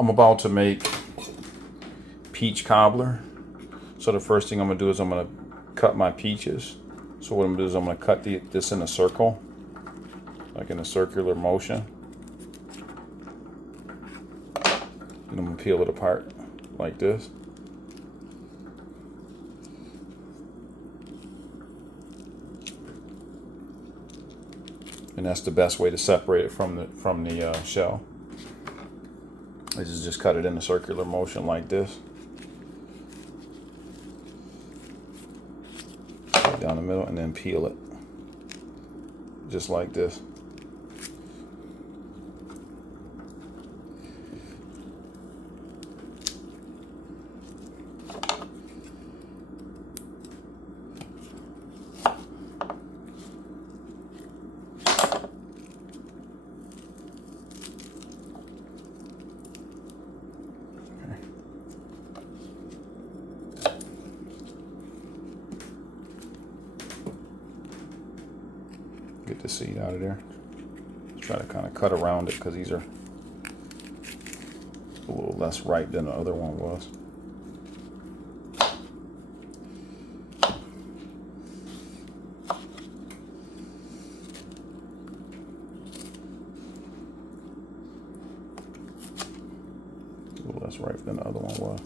I'm about to make peach cobbler. So the first thing I'm gonna do is I'm gonna cut my peaches. So what I'm gonna do is I'm gonna cut this in a circle, like in a circular motion. And I'm gonna peel it apart like this. And that's the best way to separate it from the shell. Is just cut it in a circular motion like this. Right down the middle and then peel it. Just like this. Get the seed out of there. Try to kind of cut around it because these are a little less ripe than the other one was. A little less ripe than the other one was.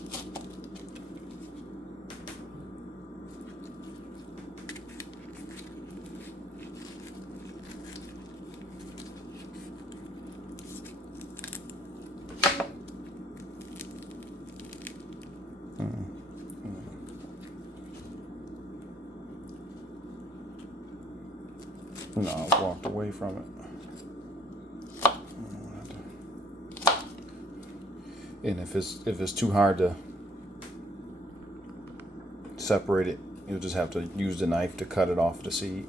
No, I walked away from it. And if it's too hard to separate it, you'll just have to use the knife to cut it off the seed.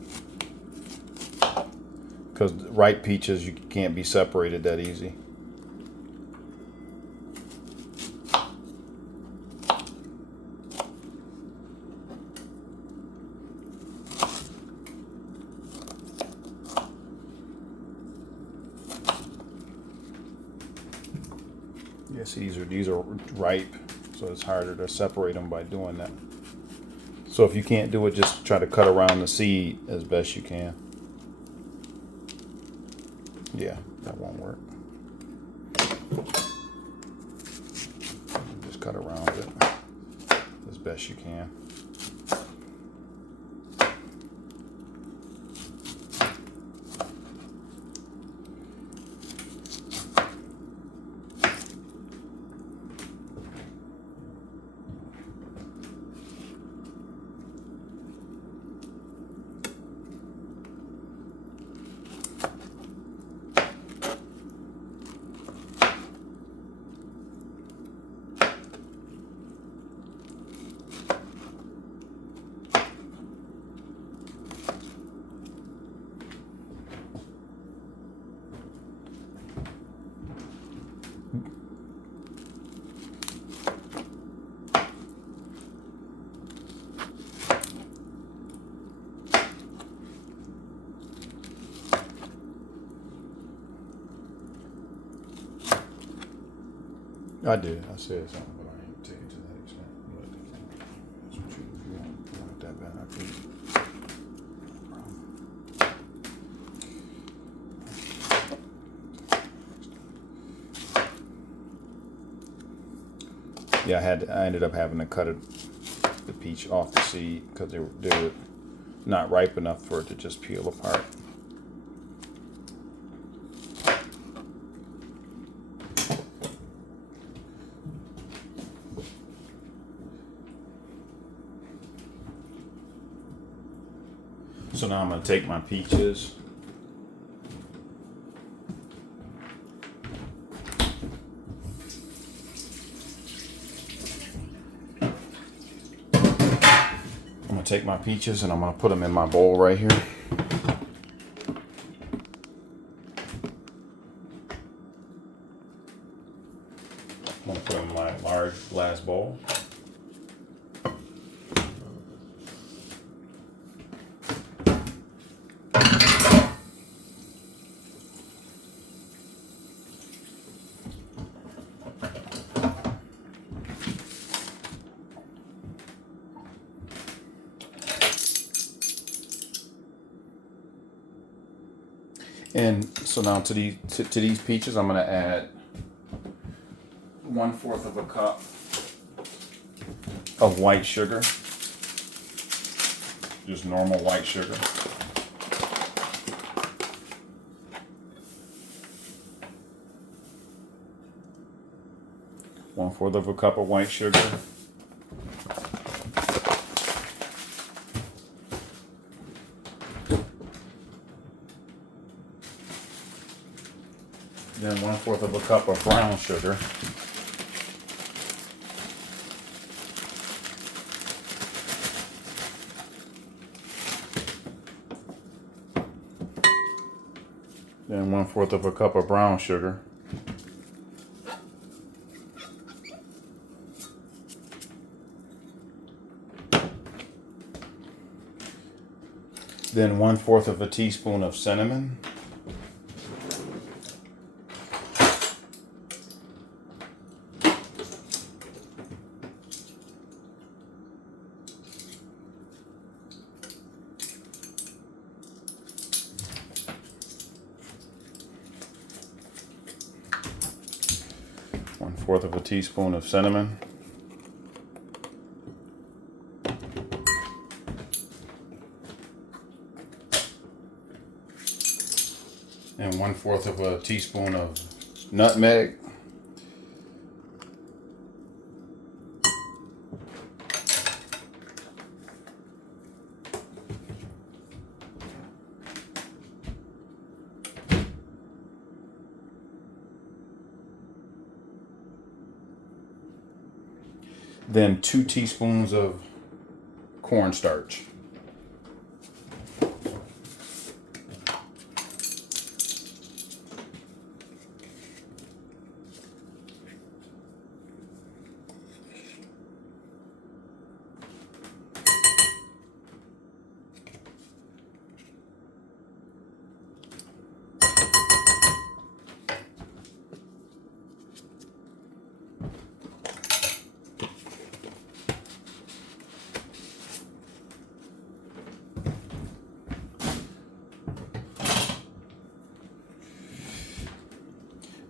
Because ripe peaches, you can't be separated that easy. Yes, these are ripe, so it's harder to separate them by doing that. So if you can't do it, just try to cut around the seed as best you can. Yeah, that won't work. Just cut around it as best you can. I did. I said something, but I didn't take it to that extent. But that's what you, if you want that bad, I could. Yeah, I ended up having to cut the peach off the seed because they were not ripe enough for it to just peel apart. So now I'm going to take my peaches. I'm going to take my peaches and I'm going to put them in my bowl right here. I'm going to put them in my large glass bowl. And so now to these peaches, I'm going to add 1/4 of a cup of white sugar, just normal white sugar. One-fourth of a cup of white sugar. Then 1/4 of a cup of brown sugar. Then 1/4 of a cup of brown sugar. Then 1/4 of a teaspoon of cinnamon. One-fourth of a teaspoon of cinnamon. And 1/4 of a teaspoon of nutmeg. Then 2 teaspoons of cornstarch.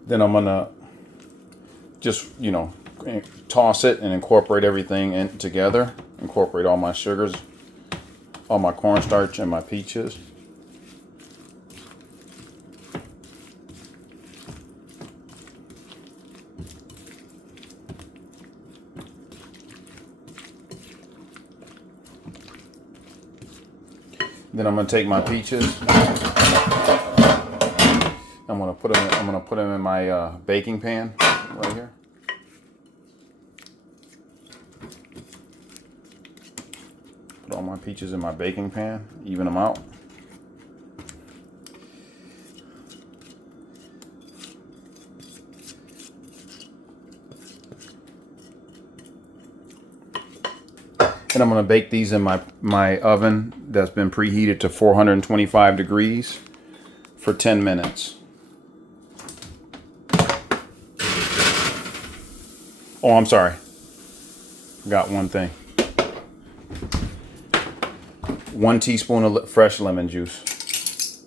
Then I'm gonna just, toss it and incorporate everything in together. Incorporate all my sugars, all my cornstarch, and my peaches. Then I'm gonna take my peaches. I'm gonna put them in my baking pan right here. Put all my peaches in my baking pan, even them out. And I'm gonna bake these in my oven that's been preheated to 425 degrees for 10 minutes. Oh, I'm sorry. Got one thing. 1 teaspoon of fresh lemon juice.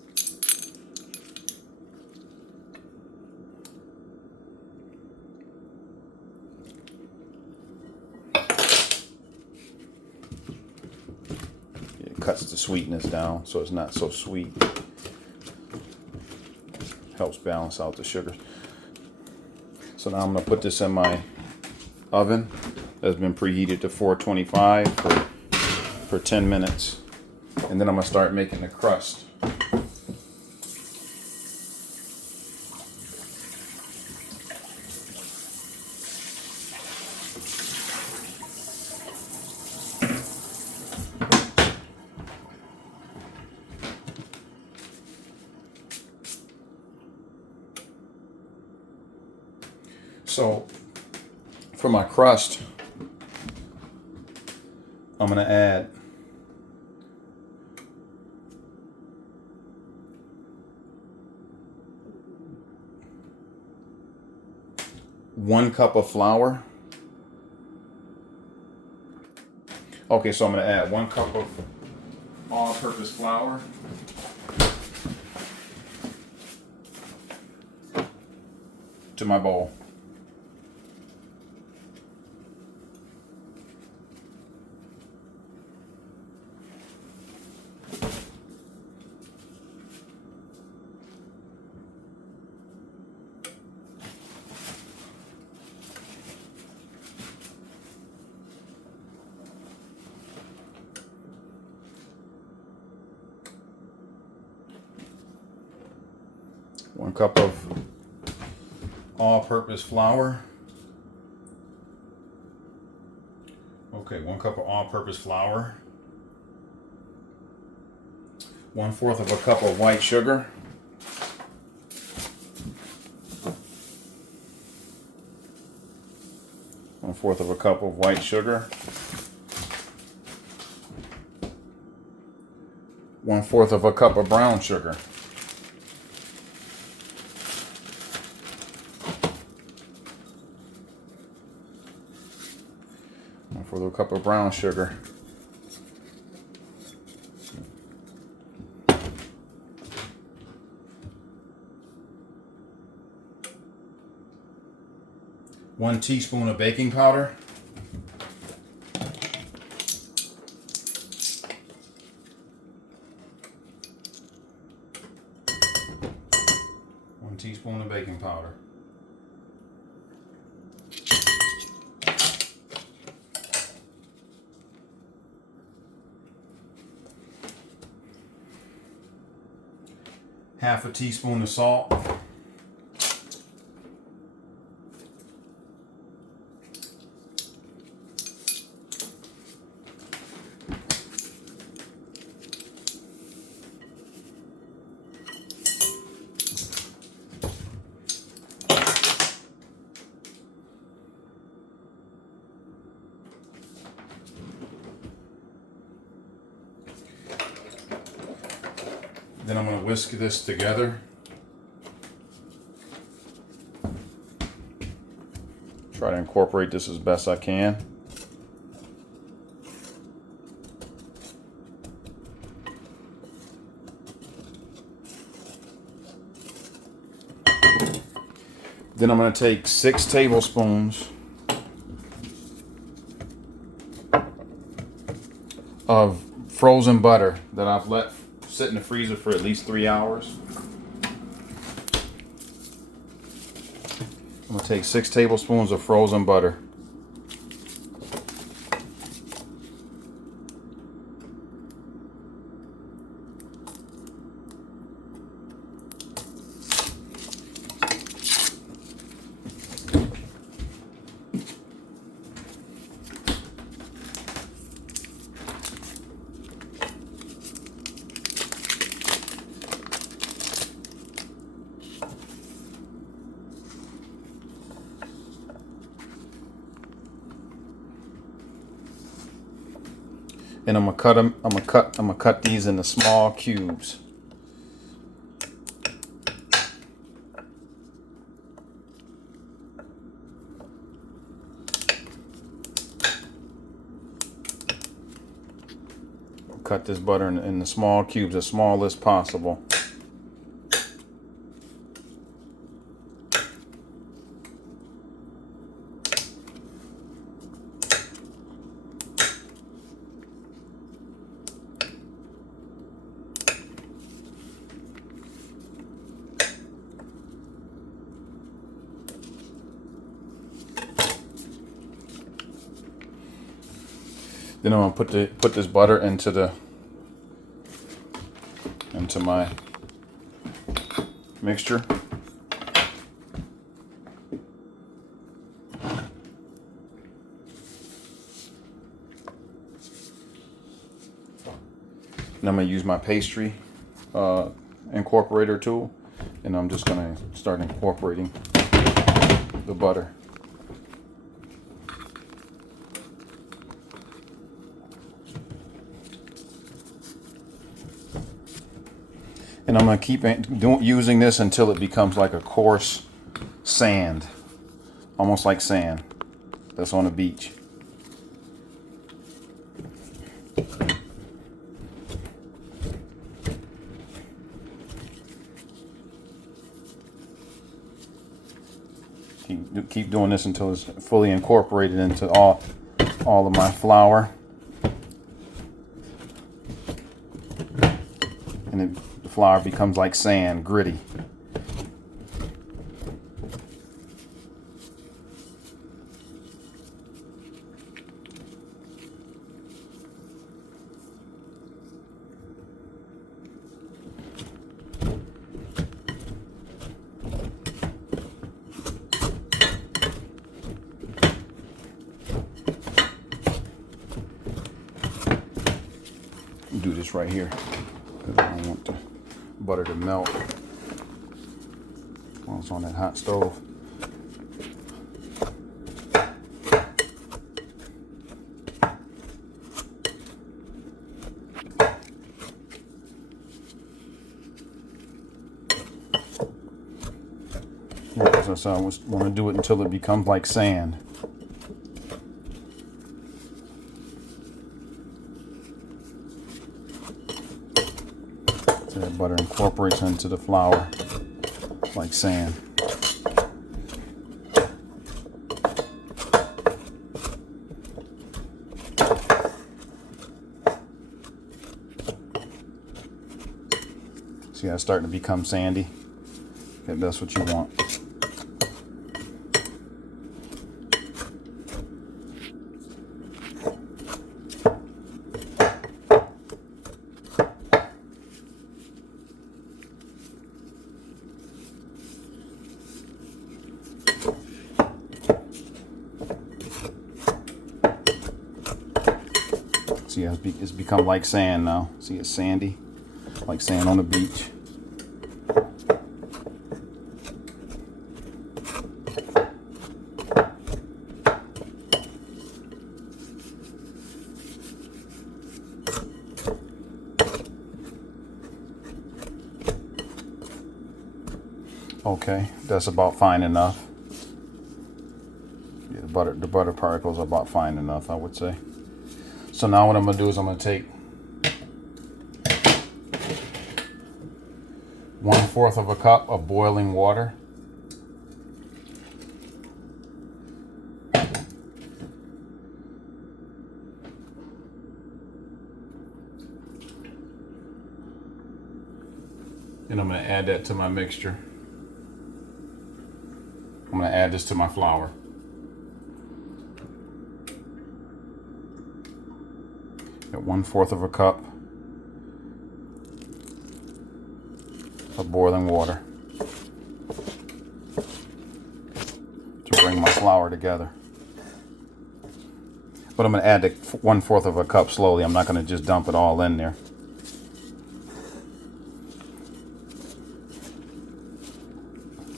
It cuts the sweetness down so it's not so sweet. Helps balance out the sugars. So now I'm going to put this in my oven that's been preheated to 425 for 10 minutes. And then I'm going to start making the crust. So for my crust, I'm going to add one cup of flour. Okay, so I'm going to add 1 cup of all-purpose flour. to my bowl. One cup of all-purpose flour. Okay, 1 cup of all-purpose flour. 1/4 of a cup of white sugar. 1/4 of a cup of white sugar. 1/4 of a cup of brown sugar. 1/4 of a cup of brown sugar. One teaspoon of baking powder. One teaspoon of baking powder. Half a teaspoon of salt. Then I'm going to whisk this together. Try to incorporate this as best I can. Then I'm going to take 6 tablespoons of frozen butter that I've let sit in the freezer for at least 3 hours. I'm going to take 6 tablespoons of frozen butter. And I'm gonna cut them. I'm gonna cut these into small cubes. Cut this butter in the small cubes, as small as possible. Then I'm gonna put this butter into my mixture. And I'm gonna use my pastry incorporator tool, and I'm just gonna start incorporating the butter. And I'm going to keep using this until it becomes like a coarse sand, almost like sand that's on a beach. Keep doing this until it's fully incorporated into all of my flour. And the flour becomes like sand, gritty. Do this right here because I don't want the butter to melt while it's on that hot stove. So I want to do it until it becomes like sand. So that butter incorporates into the flour like sand. See how it's starting to become sandy? If that's what you want. See, it's become like sand now. See, it's sandy, like sand on the beach. Okay, that's about fine enough. Yeah, the butter particles are about fine enough, I would say. So now what I'm going to do is I'm going to take 1/4 of a cup of boiling water. And I'm going to add that to my mixture. I'm going to add this to my flour. Got 1/4 of a cup of boiling water to bring my flour together. But I'm going to add the 1/4 of a cup slowly. I'm not going to just dump it all in there.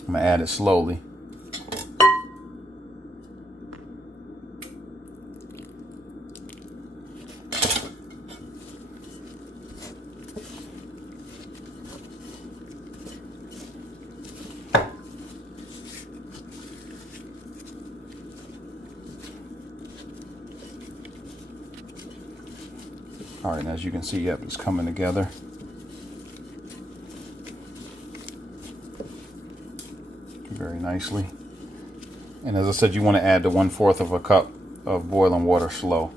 I'm going to add it slowly. All right, and as you can see, yep, it's coming together. Very nicely. And as I said, you want to add the 1/4 of a cup of boiling water slow.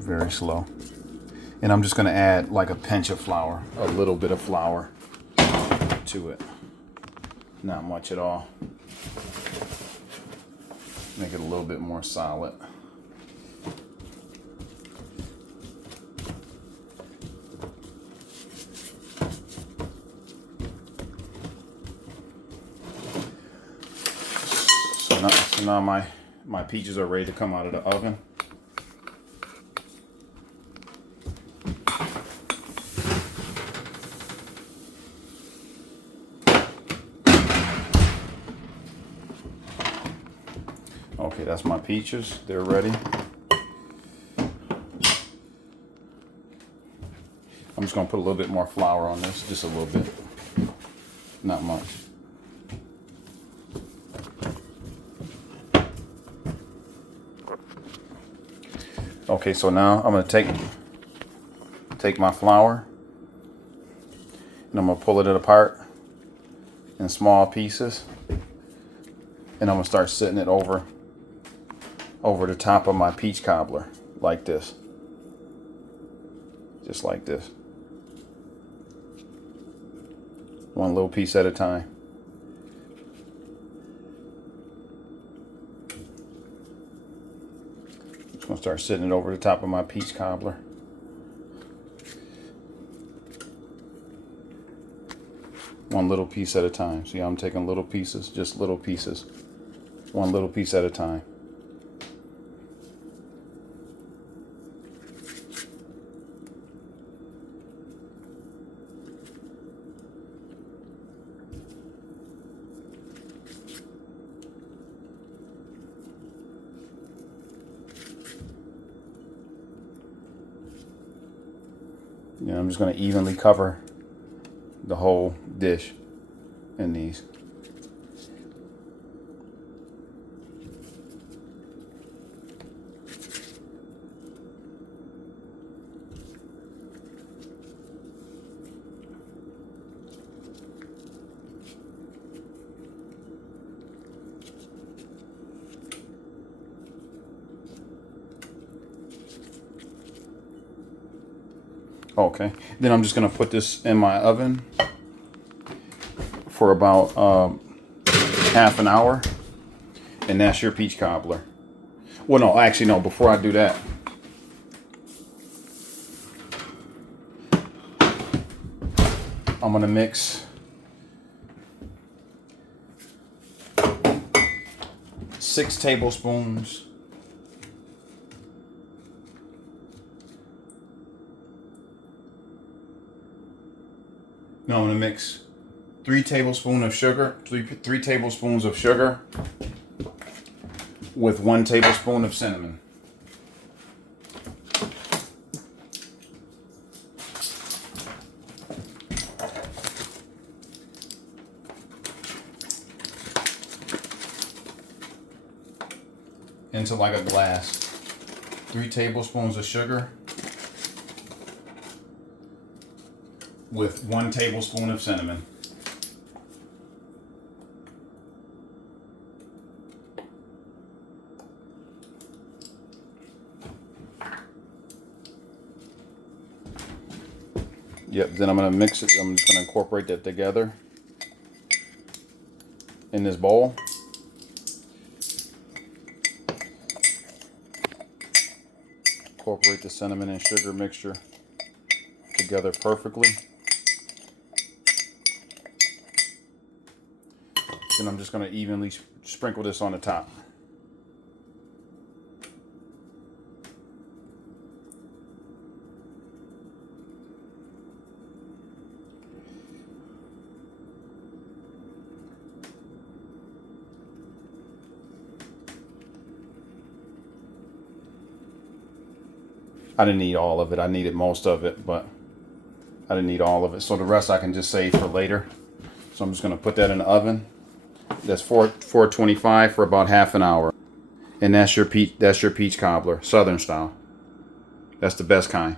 Very slow. And I'm just going to add like a pinch of flour, a little bit of flour to it. Not much at all. Make it a little bit more solid. So now my peaches are ready to come out of the oven. Okay, that's my peaches. They're ready. I'm just going to put a little bit more flour on this, just a little bit. Not much. Okay, so now I'm gonna take my flour and I'm gonna pull it apart in small pieces, and I'm gonna start sitting it over the top of my peach cobbler like this, just like this, one little piece at a time. Just gonna start sitting it over the top of my peach cobbler. One little piece at a time. See, I'm taking little pieces, just little pieces. One little piece at a time. Yeah, I'm just going to evenly cover the whole dish in these. Okay, then I'm just gonna put this in my oven for about half an hour, and that's your peach cobbler. Well, no, actually, no. Before I do that, I'm gonna mix 6 tablespoons No, I'm gonna mix 3 tablespoons of sugar, three tablespoons of sugar with 1 tablespoon of cinnamon. Into like a glass. 3 tablespoons of sugar with 1 tablespoon of cinnamon. Yep, then I'm going to mix it. I'm just going to incorporate that together in this bowl. Incorporate the cinnamon and sugar mixture together perfectly. Then I'm just going to evenly sprinkle this on the top. I didn't need all of it. I needed most of it, but I didn't need all of it. So the rest I can just save for later. So I'm just going to put that in the oven. That's 425 for about half an hour. And that's your peach cobbler, Southern style. That's the best kind.